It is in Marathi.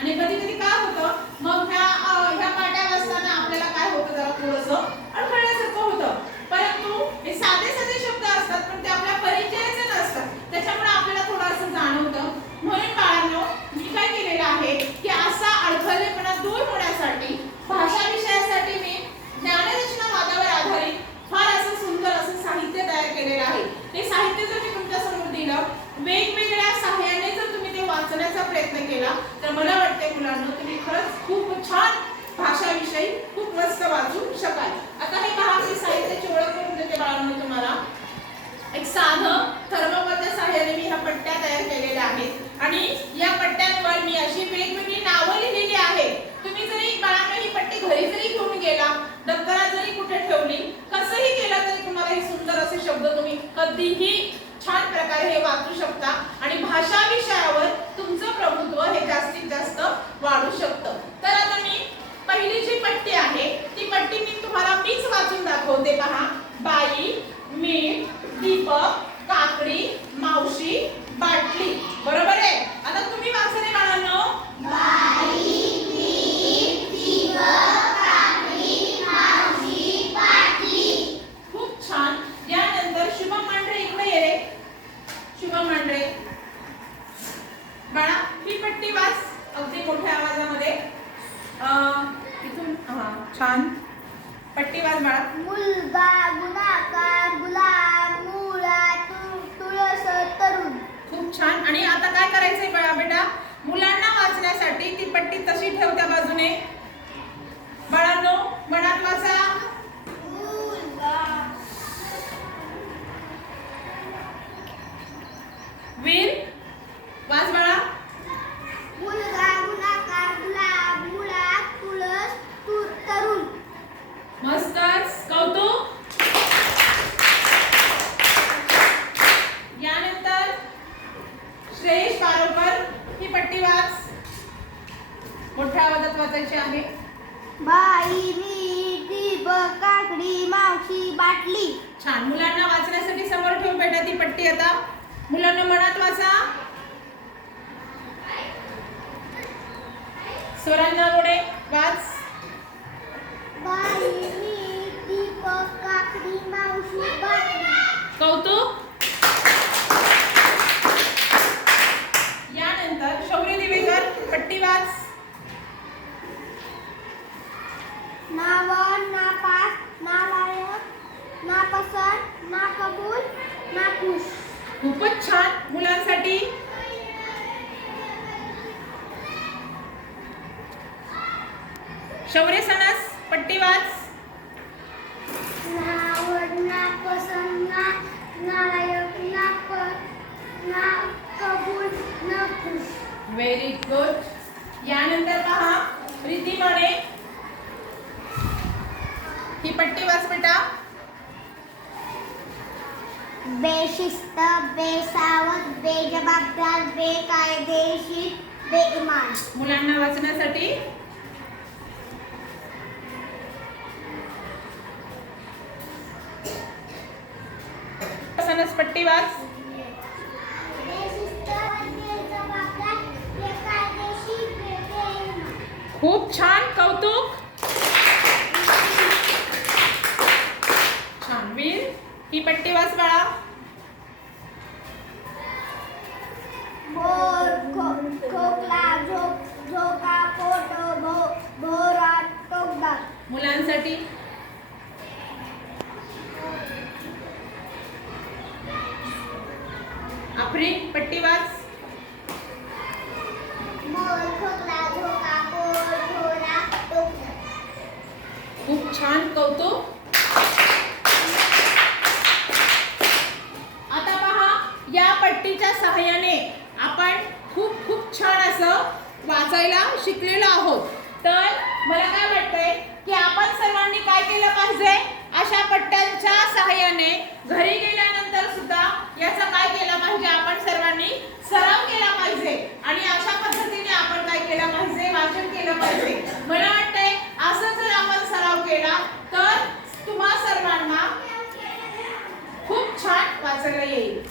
आणि कधी कधी काय होतं मग ह्या पाट्या वाचताना आपल्याला काय होतं जरा थोडंसं अडखळल्यासारखं होतं, परंतु हे साधे साधे शब्द असतात पण ते आपल्या परिचयाचे नसतात, त्याच्यामुळे आपल्याला थोडं असं जाणवतं. म्हणून बाळांनो मी काय केलेलं आहे की असा अडखळलेपणा दूर होण्यासाठी भाषा विषयासाठी मी ज्ञानरचनावादावर आधारित फार असं सुंदर असं साहित्य तयार केलेलं आहे. ते साहित्य जर मी तुमच्या समोर दिलं, वेगवेगळ्या सहाय्याने जर तुम्ही ते वाचण्याचा प्रयत्न केला तर मला वाटते मुलांना तुम्ही खरंच खूप छान भाषा विषय खूप मस्त वाचू शकाल. आता हे पहा मी साहित्याची ओळख करून देते बाळांनो तुम्हाला. एक साधं थर्मोकोलच्या सहाय्याने मी ह्या पट्ट्या तयार केलेल्या आहेत आणि या पट्ट्यांवर मी अशी वेगवेगळी नावं लिहिलेली आहेत. तुम्ही जरी बाळांनो ही पट्टी घरी जरी घेऊन गेला, दप्तरात जरी कुठे ठेवली, कसंही केलं तरी तुम्हाला हे सुंदर असे शब्द तुम्ही कधीही छान प्रकारे हे वाचू शकता आणि भाषा विषयावर तुमचं प्रभुत्व हे जास्तीत जास्त वाढू शकतं. तर आता मी पहिली जी पट्टी आहे ती पट्टी मी तुम्हाला मीच वाचून दाखवते. पहा, बाई, मीठ, दीपक, काकडी, मावशी, बाटली. बरोबर आहे. आता तुम्ही वाचा रे बाळांनो. बाई, मीठ, दीपक, काकडी, मावशी, बाटली. खूप छान. यानंतर शुभम मांढरे इकडे ये रे. शुभम मांढरे बाळा ही पट्टी वाच अगदी मोठ्या आवाजामध्ये. इथून छान पट्टी वाच बाळा. मुलगा, गुणाकार, गुलाब, मुळा, तुळस, तरुण. खूप छान. आणि आता काय करायचंय बाळा बेटा, मुलांना वाचण्यासाठी ती पट्टी तशी ठेव त्या बाजूने. बाळांनो मनात वाचा. वीर वाच बाळा. मुलगा, गुणाकार, गुलाब, मुळा, तुळस, तरुण. मस्तच, कौतुक. यानंतर श्रेयश पारोकर ही पट्टी वाच. मोठ्या आवाजात वाचायची आहे. बाई, मीठ, दीपक, काकडी, मावशी, बाटली. छान. मुलांना वाचण्यासाठी समोर ठेवून बेटा ती पट्टी. आता मुलांना मनात वाचा. स्वरांना पुढे वाच. बाई, मीठ, दीपक, काकडी, मावशी, बाटली. कौतुक. यानंतर शौर्य दिवेकर पट्टी वाच. नावं, नापास, नालायक, नापसंत, नाकबूल, नाखुश. खूपच छान. मुलांसाठी शौर्य सणास पट्टी वाच. नावड, नापसंत, नालायक, नाकबूल, नाखुश. Very good. यानंतर पहा प्रीती माने ही पट्टी वाच बेटा. बेशिस्त, बेसावध, बेजबाबदार, बेकायदेशीर, बेईमान. मुलांना वाचण्यासाठी सणस पट्टी वाच. बेशिस्त, बेजबाबदार, बेकायदेशीर, बेईमान. खूप छान. कौतुक. छान. वीर ही पट्टी वाच बाळा. बोर, खोकला, झोका, पोट, भोरा, टोकदार. मुलांसाठी आफ्रिन पट्टी वाच. मोर, खोकला, झोका, पोट, भोरा, टोकदार. खूप छान. कौतुक. आता पहा या पट्टीच्या सहाय्याने आपण खूप खूप छान असं वाचायला शिकलेलो आहोत. तर मला काय वाटतंय की आपण सर्वांनी काय केलं पाहिजे, अशा पट्ट्यांच्या सहाय्याने घरी गेल्यानंतर सुद्धा याचा काय केला पाहिजे, आपण सर्वांनी सराव केला पाहिजे आणि अशा पद्धतीने आपण काय केलं पाहिजे, वाचन केलं पाहिजे. मला वाटतंय असं जर आपण सराव केला तर तुम्हा सर्वांना खूप छान वाचायला येईल.